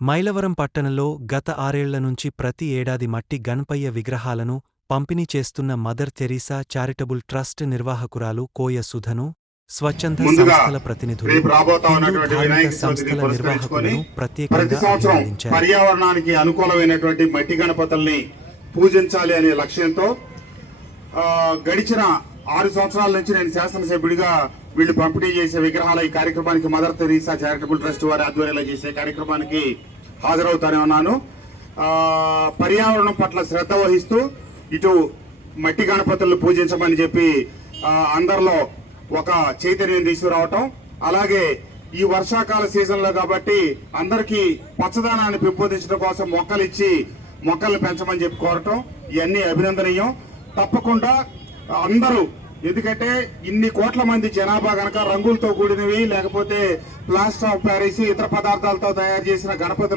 మైలవరం పట్టణంలో గత 6 ఏళ్ల నుంచి ప్రతి ఏడాది మట్టి గణపయ్య విగ్రహాలను పంపిణీ చేస్తున్న మదర్ తెరీసా చారిటబుల్ ట్రస్ట్ నిర్వాహకురాలు కోయ సుధను, స్వచ్ఛంద సంస్థల ప్రతినిధులు, హిందూ ధార్మిక సంస్థల నిర్వాహకులను ప్రత్యేకంగా అభినందించారు. పర్యావరణానికి అనుకూలమైనటువంటి మట్టి గణపతుల్ని పూజించాలి అనే లక్ష్యంతో గడిచిన 6 సంవత్సరాల నుంచి నేను శాసనసభ్యుడిగా వీళ్ళు పంపిణీ చేసే విగ్రహాల ఈ కార్యక్రమానికి మదర్ తెరీసా చారిటబుల్ ట్రస్ట్ వారి ఆధ్వర్యంలో చేసే కార్యక్రమానికి హాజరవుతానే ఉన్నాను. పర్యావరణం పట్ల శ్రద్ధ వహిస్తూ ఇటు మట్టి గణపతులను పూజించమని చెప్పి అందరిలో ఒక చైతన్యం తీసుకురావటం, అలాగే ఈ వర్షాకాల సీజన్లో కాబట్టి అందరికీ పచ్చదనాన్ని పెంపొందించడం కోసం మొక్కల్ని పెంచమని చెప్పి కోరటం ఇవన్నీ అభినందనీయం. తప్పకుండా అందరూ, ఎందుకంటే ఇన్ని కోట్ల మంది జనాభా గనక రంగులతో కూడినవి లేకపోతే ప్లాస్టర్ ఆఫ్ ప్యారిస్ ఇతర పదార్థాలతో తయారు చేసిన గణపతి